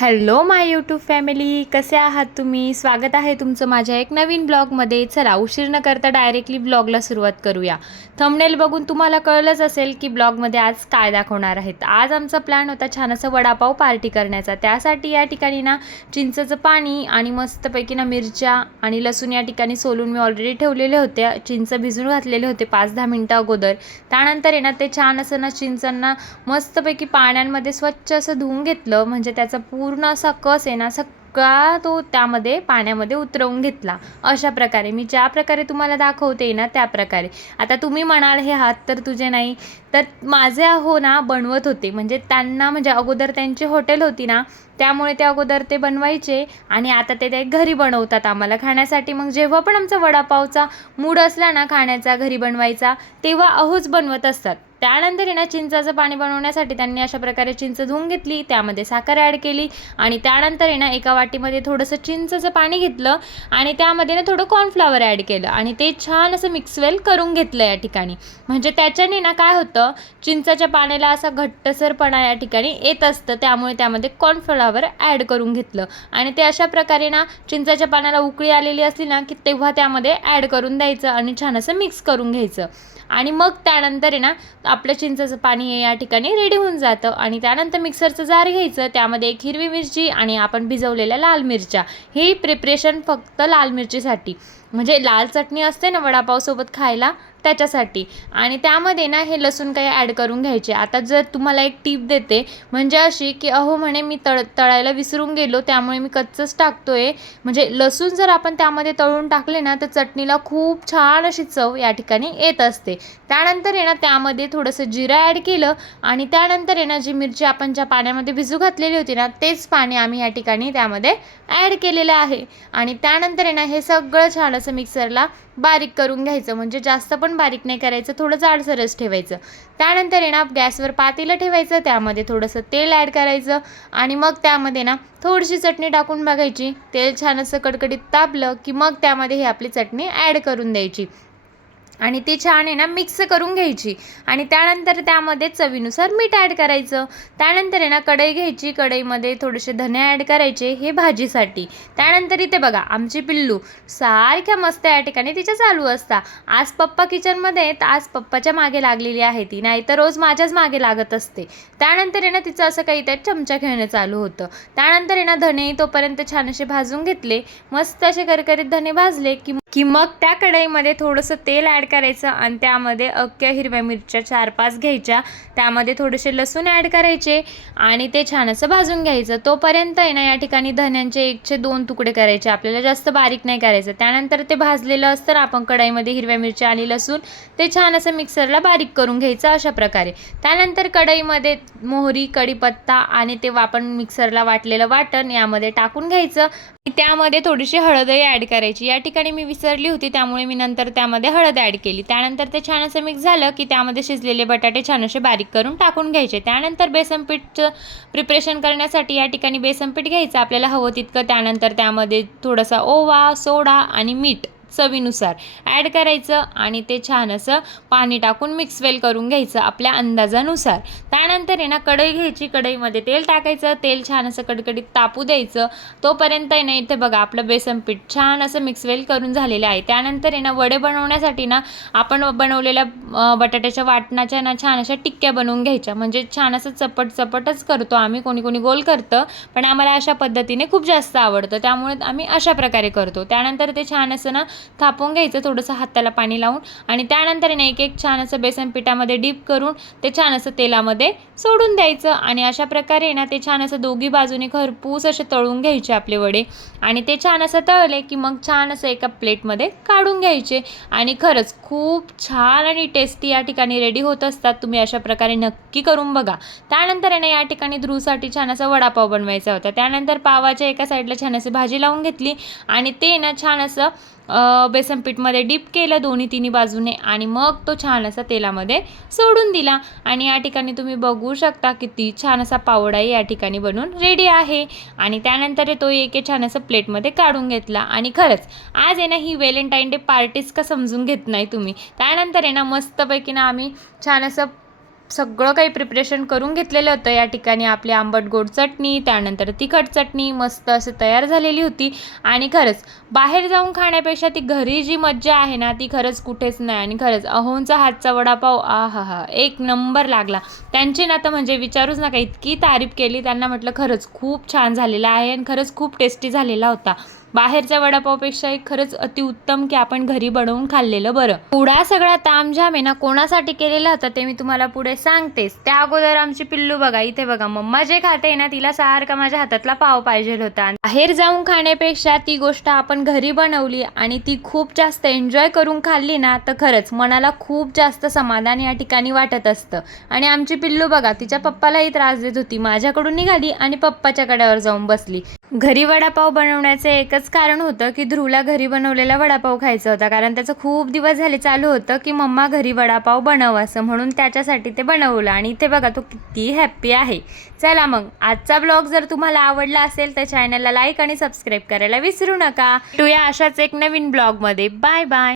Hello माय YouTube family, कसे आहात तुम्ही? स्वागत आहे तुमचं माझ्या एक नवीन ब्लॉगमध्ये. चला उशीर न करता डायरेक्टली ब्लॉगला सुरुवात करूया. थंबनेल बघून तुम्हाला कळलंच असेल की ब्लॉगमध्ये आज काय दाखवणार आहेत. आज आमचा प्लॅन होता छान असं वडापाव पार्टी करण्याचा. त्यासाठी या ठिकाणी ना चिंचेचं पाणी आणि मस्तपैकी ना मिरच्या आणि लसूण या ठिकाणी सोलून मी ऑलरेडी ठेवलेले होते. चिंच भिजून घातलेले होते 5-10 मिनटं अगोदर. त्यानंतर आहे ना ते छान असं ना चिंचांना मस्तपैकी पाण्यामध्ये स्वच्छ असं धुवून घेतलं, म्हणजे त्याचा पूर्ण असा कस आहे ना सगळा तो त्यामध्ये पाण्यामध्ये उतरवून घेतला. अशा प्रकारे मी ज्या प्रकारे तुम्हाला दाखवते ना त्या प्रकारे. आता तुम्ही म्हणाल हे हात तर तुझे नाही, तर माझे हो ना बनवत होते. म्हणजे त्यांना म्हणजे अगोदर त्यांची हॉटेल होती ना, त्यामुळे ते अगोदर ते बनवायचे आणि आता ते घरी बनवतात आम्हाला खाण्यासाठी. मग जेव्हा पण आमचा वडापावचा मूड असला ना खाण्याचा घरी बनवायचा, तेव्हा अहोच बनवत असतात. त्यानंतर आहे ना चिंचाचं पाणी बनवण्यासाठी त्यांनी अशा प्रकारे चिंच धुवून घेतली, त्यामध्ये साखर ॲड केली आणि त्यानंतर आहे ना एका वाटीमध्ये थोडंसं चिंचचं पाणी घेतलं आणि त्यामध्ये ना थोडं कॉर्नफ्लॉवर ॲड केलं आणि ते छान असं मिक्सवेल करून घेतलं या ठिकाणी. म्हणजे त्याच्याने ना काय होतं, चिंचाच्या पाण्याला असा घट्टसरपणा या ठिकाणी येत असतं, त्यामुळे त्यामध्ये कॉर्नफ्लॉवर ॲड करून घेतलं आणि ते अशा प्रकारे ना चिंचाच्या पाण्याला उकळी आलेली असली ना की तेव्हा त्यामध्ये ॲड करून द्यायचं आणि छान असं मिक्स करून घ्यायचं. आणि मग त्यानंतर आहे ना आपलं चिंचेचं पाणी हे या ठिकाणी रेडी होऊन जातं आणि त्यानंतर मिक्सरचं जार घ्यायचं, त्यामध्ये एक हिरवी मिरची आणि आपण भिजवलेल्या लाल मिरच्या. हे प्रिपरेशन फक्त लाल मिरचीसाठी, म्हणजे लाल चटणी असते ना वडापावसोबत खायला त्याच्यासाठी. आणि त्यामध्ये ना हे लसूण काही ॲड करून घ्यायचे. आता जर तुम्हाला एक टीप देते, म्हणजे अशी की अहो म्हणे मी तळायला विसरून गेलो, त्यामुळे मी कच्चंच टाकतोय. म्हणजे लसूण जर आपण त्यामध्ये तळून टाकले ना तर चटणीला खूप छान अशी चव या ठिकाणी येत असते. त्यानंतर आहे ना त्यामध्ये थोडंसं जिरं ॲड केलं आणि त्यानंतर आहे ना जी मिरची आपण ज्या पाण्यामध्ये भिजू घातलेली होती ना तेच पाणी आम्ही या ठिकाणी त्यामध्ये ॲड केलेलं आहे. आणि त्यानंतर आहे ना हे सगळं छान असं मिक्सरला बारीक करून घ्यायचं. म्हणजे जास्त पण बारीक नाही करायचं, थोडं जाडसरच ठेवायचं. त्यानंतर आहे ना गॅसवर पातेलं ठेवायचं, त्यामध्ये थोडंसं तेल ॲड करायचं आणि मग त्यामध्ये ना थोडीशी चटणी टाकून बघायची. तेल छान असं कडकडीत तापलं की मग त्यामध्ये ही आपली चटणी ॲड करून द्यायची आणि ती छान आहे ना मिक्स करून घ्यायची. आणि त्यानंतर त्यामध्ये चवीनुसार मीठ ॲड करायचं. त्यानंतर आहे ना कढई घ्यायची, कढईमध्ये थोडेसे धने ॲड करायचे हे भाजीसाठी. त्यानंतर इथे बघा आमची पिल्लू सारख्या मस्त या ठिकाणी तिच्या चालू असता. आज पप्पा किचनमध्ये आहेत, आज पप्पाच्या मागे लागलेली आहे ती, नाही तर रोज माझ्याच मागे लागत असते. त्यानंतर आहे ना तिचं असं काही त्यात चमचा खेळणं चालू होतं. त्यानंतर आहे ना धने तोपर्यंत छान असे भाजून घेतले, मस्त असे करकरीत धने भाजले की मग त्या कढईमध्ये थोडंसं तेल ॲड करायचं आणि त्यामध्ये अख्ख्या हिरव्या मिरच्या 4-5 घ्यायच्या, त्यामध्ये थोडेसे लसूण ॲड करायचे आणि ते छान असं भाजून घ्यायचं. तोपर्यंत आहे ना या ठिकाणी धन्यांचे 1/2 तुकडे करायचे, आपल्याला जास्त बारीक नाही करायचं. त्यानंतर ते भाजलेलं असतं ना आपण कढईमध्ये हिरव्या मिरच्या आणि लसूण, ते छान असं मिक्सरला बारीक करून घ्यायचं अशा प्रकारे. त्यानंतर कढईमध्ये मोहरी, कढीपत्ता आणि ते आपण मिक्सरला वाटलेलं वाटण यामध्ये टाकून घ्यायचं. त्यामध्ये थोडीशी हळदही ॲड करायची. या ठिकाणी मी विसरली होती, त्यामुळे मी नंतर त्यामध्ये हळद ॲड केली. त्यानंतर ते छान असं मिक्स झालं की त्यामध्ये शिजलेले बटाटे छान असे बारीक करून टाकून घ्यायचे. त्यानंतर बेसन पीठचं प्रिपरेशन करण्यासाठी या ठिकाणी बेसन पीठ घ्यायचं आपल्याला हवं तितकं. त्यानंतर त्यामध्ये थोडासा ओवा, सोडा आणि मीठ चवीनुसार ॲड करायचं आणि ते छान असं पाणी टाकून मिक्सवेल करून घ्यायचं आपल्या अंदाजानुसार. त्यानंतर आहे ना कढई घ्यायची, कढईमध्ये तेल टाकायचं, तेल छान असं कडकडीत तापू द्यायचं. तोपर्यंत आहे ना इथे बघा आपलं बेसन पीठ छान असं मिक्सवेल करून झालेलं आहे. त्यानंतर आहे ना वडे बनवण्यासाठी ना आपण बनवलेल्या बटाट्याच्या वाटणाच्या ना छान अशा टिक्क्या बनवून घ्यायच्या. म्हणजे छान असं चपटच करतो आम्ही, कोणी कोणी गोल करतं, पण आम्हाला अशा पद्धतीने खूप जास्त आवडतं, त्यामुळे आम्ही अशा प्रकारे करतो. त्यानंतर ते छान असं ना थापून घ्यायचं थोडंसं हाताला पाणी लावून आणि त्यानंतर ना एक छान असं बेसन पिठामध्ये डीप करून ते छान असं तेलामध्ये सोडून द्यायचं आणि अशा प्रकारे ना ते छान असं दोघी बाजूने खरपूस असे तळून घ्यायचे आपले वडे. आणि ते छान असं तळले की मग छान असं एका प्लेटमध्ये काढून घ्यायचे आणि खरंच खूप छान आणि टेस्टी या ठिकाणी रेडी होत असतात. तुम्ही अशा प्रकारे नक्की करून बघा. त्यानंतर ना या ठिकाणी ध्रुवसाठी छान असा वडापाव बनवायचा होता. त्यानंतर पावाच्या एका साईडला छान अशी भाजी लावून घेतली आणि ते ना छान असं बेसन पीठमध्ये डीप केलं दोन्ही तिन्ही बाजूने आणि मग तो छान असा तेलामध्ये सोडून दिला. आणि या ठिकाणी तुम्ही बघू शकता किती छान असा पावडाही या ठिकाणी बनून रेडी आहे. आणि त्यानंतर तो एक छान असं प्लेटमध्ये काढून घेतला. आणि खरंच आज आहे ना ही व्हॅलेंटाईन डे पार्टीज का समजून घेत नाही तुम्ही. त्यानंतर आहे ना मस्तपैकी ना आम्ही छान असं सगळं काही प्रिपरेशन करून घेतलेलं होतं. या ठिकाणी आपली आंबट गोड चटणी, त्यानंतर तिखट चटणी मस्त अशी तयार झालेली होती. आणि खरंच बाहेर जाऊन खाण्यापेक्षा ती घरी जी मज्जा आहे ना ती खरंच कुठेच नाही. आणि खरंच अहोंचा हातचा वडापाव आहाहा एक नंबर लागला. त्यांची ना तर म्हणजे विचारूच नका, इतकी तारीफ केली. त्यांना म्हटलं खरंच खूप छान झालेला आहे आणि खरंच खूप टेस्टी झालेला होता. बाहेरच्या वडापावपेक्षा एक खरंच अतिउत्तम की आपण घरी बनवून खाल्लेलं बरं. पुढा सगळा तामझाम आहे ना कोणासाठी केलेला होता ते मी तुम्हाला पुढे सांगतेच. त्या अगोदर आमची पिल्लू बघा, इथे बघा, मम्मा जे खाते ना तिला सारखा माझ्या हातातला पाव पाहिजे होता. बाहेर जाऊन खाण्यापेक्षा ती गोष्ट आपण घरी बनवली आणि ती खूप जास्त एन्जॉय करून खाल्ली ना तर खरंच मनाला खूप जास्त समाधान या ठिकाणी वाटत असतं. आणि आमची पिल्लू बघा तिच्या पप्पालाही त्रास देत होती, माझ्याकडून निघाली आणि पप्पाच्या कड्यावर जाऊन बसली. घरी वडापाव बनवण्याचे एकच कारण होतं की ध्रुवला घरी बनवलेला वडापाव खायचा होता, कारण त्याचं खूप दिवस झाले चालू होतं की मम्मा घरी वडापाव बनव असं, म्हणून त्याच्यासाठी ते बनवलं. आणि इथे बघा तो किती हॅप्पी आहे. चला मग आजचा ब्लॉग जर तुम्हाला आवडला असेल तर चॅनलला लाईक आणि सबस्क्राईब करायला विसरू नका. भेटूया अशाच एक नवीन ब्लॉगमध्ये. Bye bye.